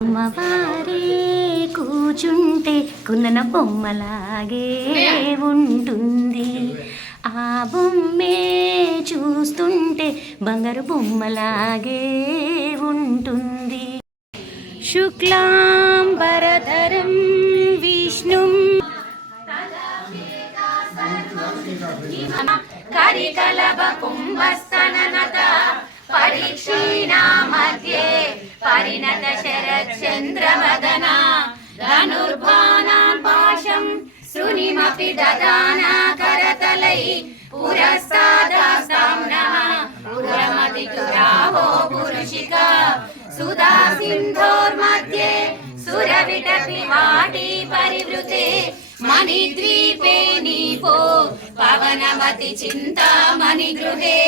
అమ్మవారే కూచుంటే కున్నన బొమ్మలాగే ఉంటుంది. ఆ బొమ్మే చూస్తుంటే బంగారు బొమ్మలాగే ఉంటుంది. శుక్లాంబరధరం విష్ణుం కరికలభ కుంభస్తననత పరీక్షీణా మధ్యే పరిణత శరచంద్రమదన ధనుర్బాణాం పాశం శృణిమపి దదానా కరతలై పురస్తాదాస్తాంనః పురమతితురావో పురుషిక సుధా సింధోర్మధ్యే సురవిటపి వాటి పరివృతే మణిద్వీపే నీపో పవనమతి చింతామణి గృహే